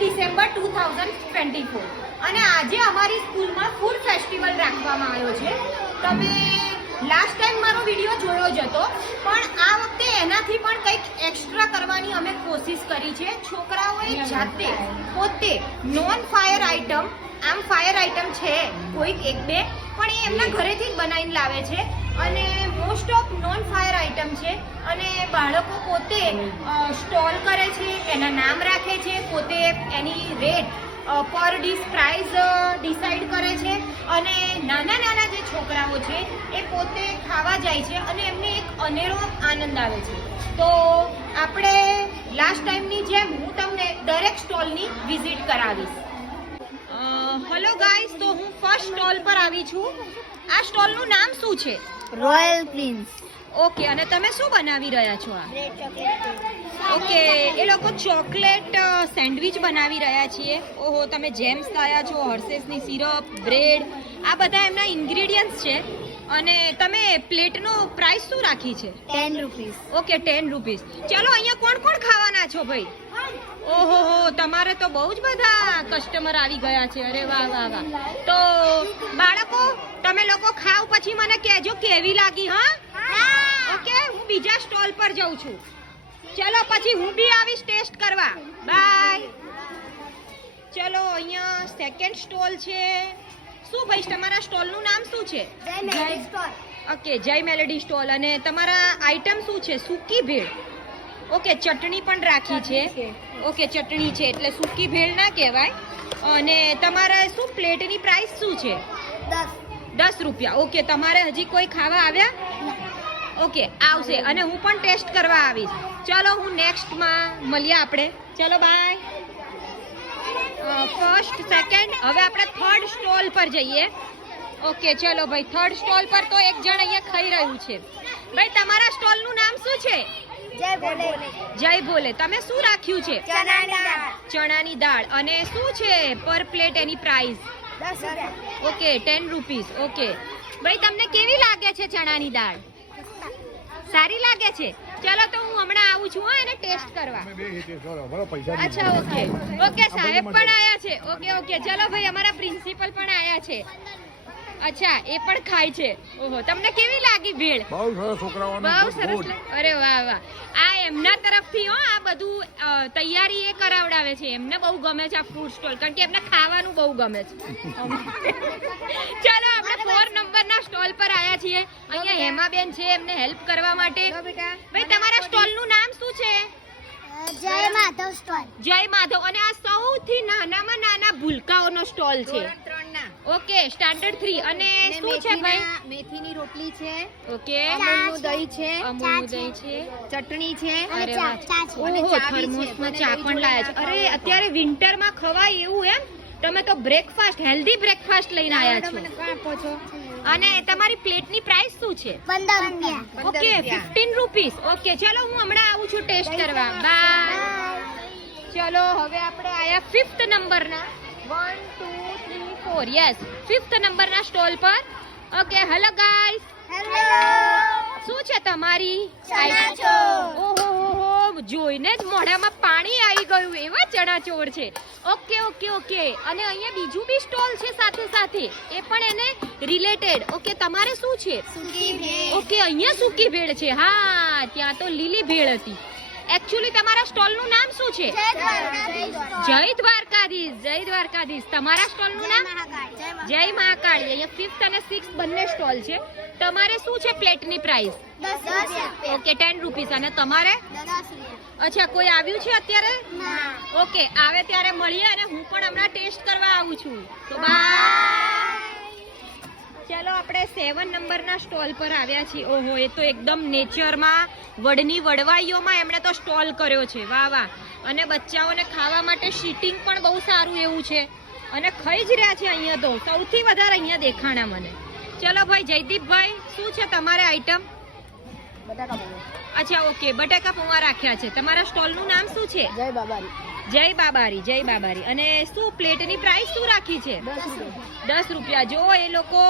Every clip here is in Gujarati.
ડિસેમ્બર 2024 અને આજે અમારી સ્કૂલમાં ફૂડ ફેસ્ટિવલ રાખવામાં આવ્યો છે. તમે લાસ્ટ ટાઈમ મારો વિડીયો જોયો જ હતો, પણ આ વખતે એનાથી પણ કંઈક એક્સ્ટ્રા કરવાની અમે કોશિશ કરી છે. છોકરાઓએ જાતે પોતે નોન ફાયર આઇટમ, આમ ફાયર આઇટમ છે કોઈક એક બે, પણ એ એમના ઘરેથી જ બનાવીને લાવે છે અને most of non fire item છે. અને બાળકો પોતે સ્ટોલ કરે છે, એના નામ રાખે છે, પોતે એની રેટ પર ડિશ પ્રાઇઝ ડિસાઈડ કરે છે અને નાના નાના જે છોકરાઓ છે એ પોતે ખાવા જાય છે અને એમને એક અનેરો આનંદ આવે છે. તો આપણે લાસ્ટ ટાઈમની જેમ હું તમને દરેક સ્ટોલની વિઝિટ કરાવીશ. હેલો ગાઈસ, તો હું ફર્સ્ટ સ્ટોલ પર આવી છું. આ સ્ટોલનું નામ શું છે? Royal prince. ઓકે, અને તમે શું બનાવી રહ્યા છો? આ ઓકે, એ લોકો ચોકલેટ સેન્ડવિચ બનાવી રહ્યા છીએ. ઓહો, તમે જેમ્સ લાયા છો, હર્શેસની સિરપ, બ્રેડ, આ બધા એમના ઇન્ગ્રેડિયન્ટ્સ છે. અને તમે પ્લેટનો પ્રાઇસ શું રાખી છે? 10 રૂપીસ. Okay, 10 rupees. ચલો, અહીંયા કોણ કોણ ખાવાના છો ભાઈ? ઓહો, તમારે તો બહુ જ બધા કસ્ટમર આવી ગયા છે. અરે વાહ વાહ વાહ. તો બાળકો, તમે લોકો ખાવ પછી મને કહેજો કેવી લાગી. હા, ઓકે, હું બીજા સ્ટોલ પર જાઉં છું. ચલો, પછી હું બી આવીશ ટેસ્ટ કરવા. બાય. ચલો, અહીંયા સેકન્ડ સ્ટોલ છે. શું ભાઈ, તમારા સ્ટોલનું નામ શું છે? ઓકે, જય મેલેડી સ્ટોલ. અને તમારા આઈટમ શું છે? સૂકી ભેળ. ઓકે, ચટણી પણ રાખી છે. ઓકે, ચટણી છે એટલે સૂકી ભેળ ના કહેવાય. અને તમારા શું પ્લેટની પ્રાઇસ શું છે? 10 રૂપિયા. ઓકે, તમારે હજી કોઈ ખાવા આવ્યા? ઓકે, આવશે અને હું પણ ટેસ્ટ કરવા આવીશ. ચલો, હું નેક્સ્ટમાં મળીએ આપણે. ચલો, બાય. ફર્સ્ટ, સેકન્ડ, હવે આપણે થર્ડ સ્ટોલ પર જઈએ. ઓકે, ચલો ભાઈ, થર્ડ સ્ટોલ પર તો એક જણ અહીંયા ખાઈ રહ્યું છે. ભાઈ, તમારા સ્ટોલનું નામ શું છે? જય ભોલે. તમે શું રાખ્યું છે? ચણાની દાળ. અને શું છે પર પ્લેટ એની પ્રાઇસ? 10 રૂપિયા. Okay, 10 rupees. ઓકે ભાઈ, તમને કેવી લાગે છે ચણાની દાળ? સારી લાગે છે? ચલો, તો હું હમણાં આવું છું એને ટેસ્ટ કરવા. અચ્છા, ઓકે ઓકે, સાહેબ પણ આયા છે. ઓકે ઓકે, ચલો ભાઈ, અમારા પ્રિન્સિપલ પણ આયા છે. અચ્છા, એ પણ ખાય છે. ઓહો, તમને કેવી લાગી ભેળ? બહુ સરસ. છોકરાઓને બહુ સરસ. અરે વાહ વાહ. આ એમના તરફથી આ બધું તૈયારી એ કરાવડાવે છે. એમને બહુ ગમે છે આ ફૂડ સ્ટોલ, કારણ કે એમને ખાવાનું બહુ ગમે છે. ચલો, આપણે 4 નંબરના સ્ટોલ પર આયા છીએ. અહીંયા હેમાબેન છે, એમને હેલ્પ કરવા માટે. ભાઈ, તમારા સ્ટોલનું નામ શું છે? જય માધવ સ્ટોલ. જય માધવ. અને આ સૌથી નાનામાં નાના ભૂલકાઓનો સ્ટોલ છે. Okay, standard 3. અને શું છે ભાઈ? મેથીની રોટલી છે. ઓકે, અમૂલનું દહીં છે. અમૂલનું દહીં છે. ચટણી છે. અરે વાહ. ઓહો, થર્મોસમાં ચા પણ લાયા છે. અરે, અત્યારે વિન્ટરમાં ખવાય એવું એમ? તમે તો બ્રેકફાસ્ટ, હેલ્ધી બ્રેકફાસ્ટ લઈને આવ્યા છો. અને તમારી પ્લેટની પ્રાઇસ શું છે? 15 રૂપિયા. Okay, 15 rupees. ઓકે, ચલો, હું હમણાં આવું છું ટેસ્ટ કરવા. બાય. ચલો, હવે આપણે આયા 5th નંબરના. 1 2 3 4. યસ, 5th નંબરના સ્ટોલ પર. Okay, hello guys. હેલો. શું છે તમારી? ચણાચોર. ઓહો, જોઈને જ મોઢામાં પાણી આવી ગયું, એવા ચણાચોર છે. Okay okay okay. અને અહીંયા બીજું બી સ્ટોલ છે સાથે સાથે, એ પણ એને રિલેટેડ. ઓકે, તમારે શું છે? સૂકી ભેળ. ઓકે, અહીંયા સૂકી ભેળ છે. હા, ત્યાં તો લીલી ભેળ હતી. એકચ્યુઅલી તમારા સ્ટોલનું નામ શું છે? જય દ્વારકાધીશ. જય દ્વારકાધીશ. તમારા સ્ટોલનું નામ? જય મહાકાળી. અહીંયા 5th અને 6th બંને સ્ટોલ છે. તમારે શું છે પ્લેટની પ્રાઇસ? 10 રૂપિયા. Okay, 10 rupees. અને તમારે? 10 રૂપિયા. અચ્છા, કોઈ આવ્યું છે અત્યારે? ના. ઓકે, આવે ત્યારે મળીએ. અને હું પણ હમણાં ટેસ્ટ કરવા આવું છું. તો બાય. ચલો, આપણે 7 નંબરના સ્ટોલ પર આવ્યા છીએ. ઓહો, એ તો એકદમ નેચરમાં, વડની વડવાઈઓમાં એમણે તો સ્ટોલ કર્યો છે. વાહ વાહ. અને બચ્ચાઓને ખાવા માટે સીટિંગ પણ બહુ સારું એવું છે. અને ખાઈ જ રહ્યા છે અહીંયા તો. સૌથી વધારે અહીંયા દેખાણા મને. ચલો ભાઈ, જયદીપભાઈ, શું છે તમારે આઈટમ? અચ્છા, ઓકે, બટાકા પૌવા રાખ્યા છે. તમારા સ્ટોલનું નામ શું છે? જય બાબારી. જય બાબારી. જય બાબારી. અને શું પ્લેટની પ્રાઇસ શું રાખી છે? 10 રૂપિયા. જો, એ લોકો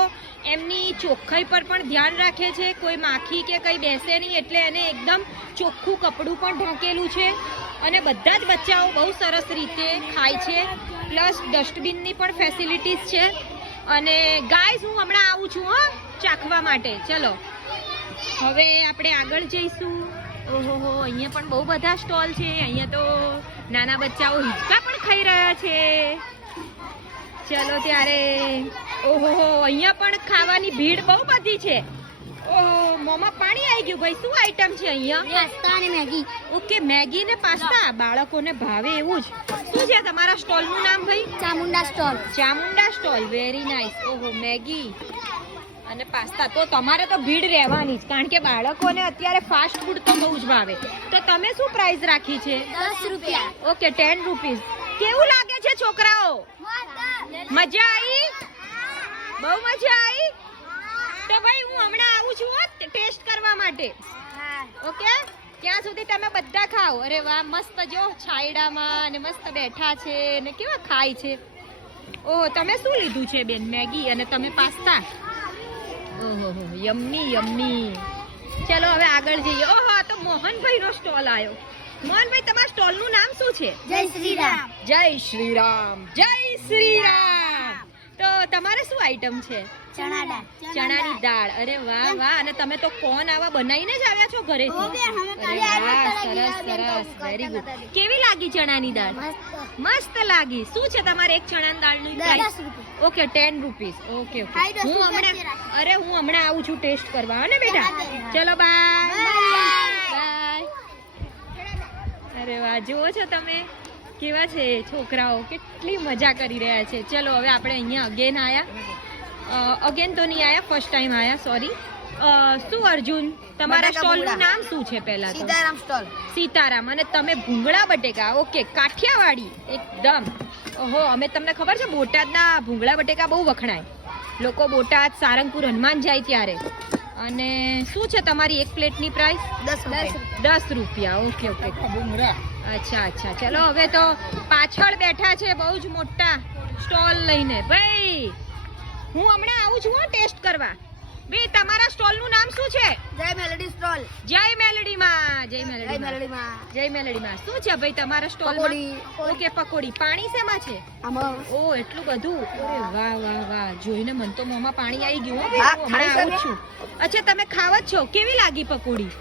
એમની ચોખ્ખાઈ પર પણ ધ્યાન રાખે છે. કોઈ માખી કે કંઈ બેસે નહીં, એટલે એને એકદમ ચોખ્ખું કપડું પણ ઢાંકેલું છે. અને બધા જ બચ્ચાઓ બહુ સરસ રીતે ખાય છે. પ્લસ ડસ્ટબિનની પણ ફેસિલિટીઝ છે. અને ગાઈઝ હું હમણાં આવું છું હો ચાખવા માટે. ચલો હવે આપણે આગળ જઈશું. ઓહો અહીંયા પણ બહુ બધા સ્ટોલ છે. અહીંયા તો નાના બચ્ચાઓ હિંચકા પણ ખાઈ રહ્યા છે. ચલો ત્યારે ઓહો અહીંયા પણ ખાવાની ભીડ બહુ બધી છે. ઓહો મોંમાં પાણી આવી ગયું ભાઈ. શું આઈટમ છે અહીંયા? પાસ્તા અને મેગી. ઓકે મેગી ને પાસ્તા બાળકોને ભાવે એવું જ. શું છે તમારા સ્ટોલનું નામ ભાઈ? Chamunda stall. Chamunda stall. Very nice. ઓહો મેગી અને પાસ્તા. તો તમારે તો ભીડ રહેવાની જ, કારણ કે બાળકોને અત્યારે ફાસ્ટ ફૂડ તો બહુ જ ભાવે. તો તમે શું પ્રાઇસ રાખી છે? 10 રૂપિયા. Okay 10 rupees. કેવું લાગે છે છોકરાઓ? મજા આવી? બહુ મજા આવી? તો ભાઈ હું હમણાં આવું છું ટેસ્ટ કરવા માટે. ઓકે ત્યાં સુધી તમે બધા ખાઓ. અરે વાહ મસ્ત જો છાયડામાં અને મસ્ત બેઠા છે ને કેવા ખાય છે. ઓહો તમે શું લીધું છે બેન? મેગી અને તમે પાસ્તા. ઓહો યમ્મી યમ્મી. ચલો હવે આગળ જઈએ. ઓહો આ તો મોહનભાઈ નો સ્ટોલ આવ્યો. મોહનભાઈ તમારા સ્ટોલ નું નામ શું છે? જય શ્રી રામ. જય શ્રી રામ. જય શ્રી રામ. તો તમારે શું આઈટમ છે? ચણા દાળ. ચણાની દાળ. અરે વાહ વાહ. અને તમે તો કોણ આવા બનાવીને જ આવ્યા છો ઘરેથી? ઓવે, અમે અરે કાલે આવ્યા વાહ, હતા, સરસ ગયા સરસ. બેન તો વેરી ગુડ. કરતા હતા. કેવી લાગી ચણાની દાળ? મસ્ત લાગી. શું છે તમારે એક ચણાની દાળની 10 પ્રાઇસ? રૂપિયા. Okay 10 rupees. Okay okay. ખાઈ દો, હું શું હમણાં કરતી રાખ. હું હમણાં આવું છું ટેસ્ટ કરવા. હને બેટા? હા. ચલો બાય. Bye. બાય. અરે વાહ જુઓ છો તમે કેવા છે છોકરાઓ, કેટલી મજા કરી રહ્યા છે. ચલો હવે આપણે અહીંયા અગેન તો નહીં આયા, ફર્સ્ટ ટાઈમ આયા. સોરી. શું અર્જુન તમારા બટાકા સ્ટોલ નું ભૂંગળા. નામ શું છે પહેલા તો? સીતારામ સ્ટોલ. સીતારામ. અને તમે ભૂંગળા બટેકા. ઓકે કાઠિયાવાડી એકદમ. ઓહો અમે તમને ખબર છે બોટાદના ભૂંગળા બટેકા બહુ વખણાય. લોકો બોટાદ સારંગપુર હનુમાન જાય ત્યારે. અને શું છે તમારી એક પ્લેટની પ્રાઇસ? 10 રૂપિયા. Okay okay. અચ્છા અચ્છા. ચલો હવે તો પાછળ બેઠા છે બહુ જ મોટા સ્ટોલ લઈને. ભાઈ હું હમણાં આવું છું ટેસ્ટ કરવા. બે તમારા સ્ટોલ નું નામ શું છે? જય મેલેડી સ્ટોલ. જય મેલડીમાં. જય જય મેલડીમાં. મેલેડીમાં. જય મેલડીમાં. શું છે ભાઈ તમારા સ્ટોલ? પકોડી. ઓકે પકોડી. પાણી શેમાં છે? આમાં ઓ એટલું બધું. અરે વાહ વાહ વાહ. જોઈને મન તો મોંમાં પાણી આવી ગયું. હો હા, ભાઈ, હું હમણાં ખાઈ આવું જ છું. અચ્છા તમે ખાવ જ છો? કેવી લાગી પકોડી?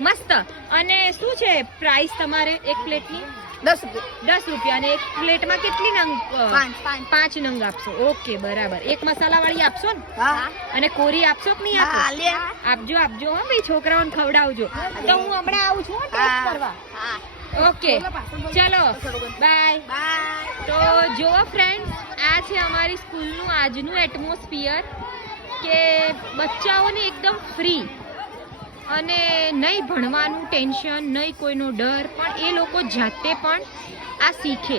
મસ્ત. અને શું છે પ્રાઇસ તમારે એક પ્લેટની? 10 રૂપિયા. 10 રૂપિયા. અને એક પ્લેટમાં કેટલી નંગ? 5. 5 નંગ આપશો. ઓકે બરાબર. એક મસાલાવાળી આપશો ને? હા. અને કોરી આપશો કે નહીં આપો? હા લે. આપજો આપજો હો ભાઈ, છોકરાઓને ખવડાવજો. તો હું હમણાં આવું છું ટેસ્ટ કરવા. હા. ઓકે ચલો બાય. બાય. તો જુઓ ફ્રેન્ડ્સ, આ છે અમારી સ્કૂલનું આજનું એટમોસ્ફિયર કે બચ્ચાઓને એકદમ ફ્રી અને નહીં ભણવાનું ટેન્શન, નહીં કોઈનો ડર, પણ એ લોકો જાતે પણ આ શીખે.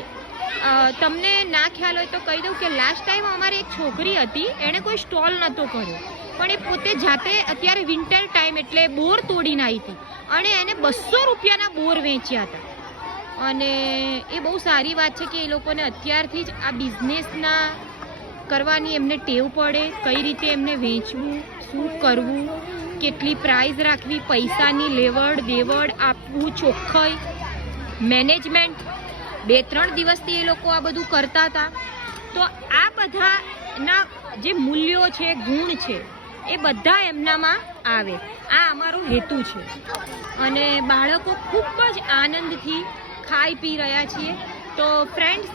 તમને ના ખ્યાલ હોય તો કહી દઉં કે લાસ્ટ ટાઈમ અમારી એક છોકરી હતી, એણે કોઈ સ્ટોલ નહોતો કર્યો, પણ એ પોતે જાતે અત્યારે વિન્ટર ટાઈમ એટલે બોર તોડીને આવી હતી અને એને 200 રૂપિયાના બોર વેચ્યા હતા. અને એ બહુ સારી વાત છે કે એ લોકોને અત્યારથી જ આ બિઝનેસના કરવાની એમને ટેવ પડે, કઈ રીતે એમને વેચવું, શું કરવું, કેટલી પ્રાઇઝ રાખવી, પૈસાની લેવડ દેવડ આપવું, ચોખ્ખાઈ, મેનેજમેન્ટ. 2-3 દિવસથી એ લોકો આ બધું કરતા હતા. તો આ બધાના જે મૂલ્યો છે, ગુણ છે, એ બધા એમનામાં આવે. આ અમારો હેતુ છે. અને બાળકો ખૂબ જ આનંદથી ખાઈ પી રહ્યા છીએ. તો ફ્રેન્ડ્સ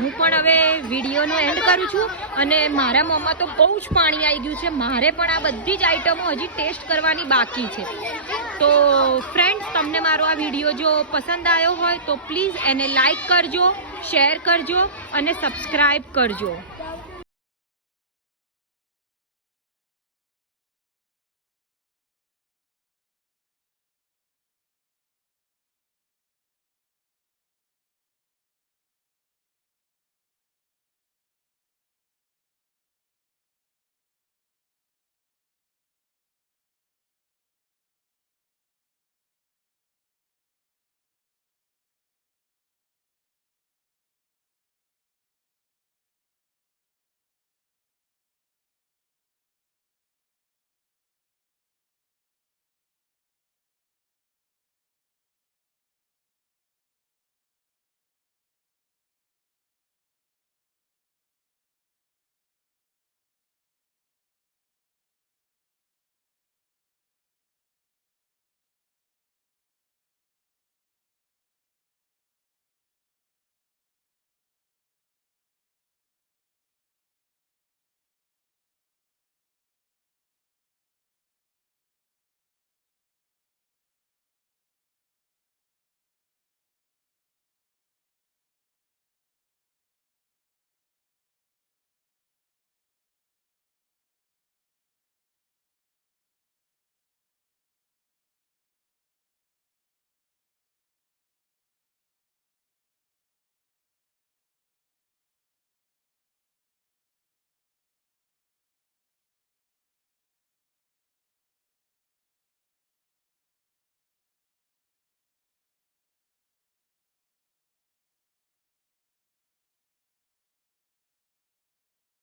હું પણ હવે વિડીયોનો એન્ડ કરું છું. અને મારા મોંમાં તો બહુ જ પાણી આવી ગયું છે. મારે પણ આ બધી જ આઈટમો હજી ટેસ્ટ કરવાની બાકી છે. તો ફ્રેન્ડ્સ તમને મારો આ વિડીયો જો પસંદ આવ્યો હોય તો પ્લીઝ એને લાઈક કરજો, શેર કરજો અને સબસ્ક્રાઈબ કરજો.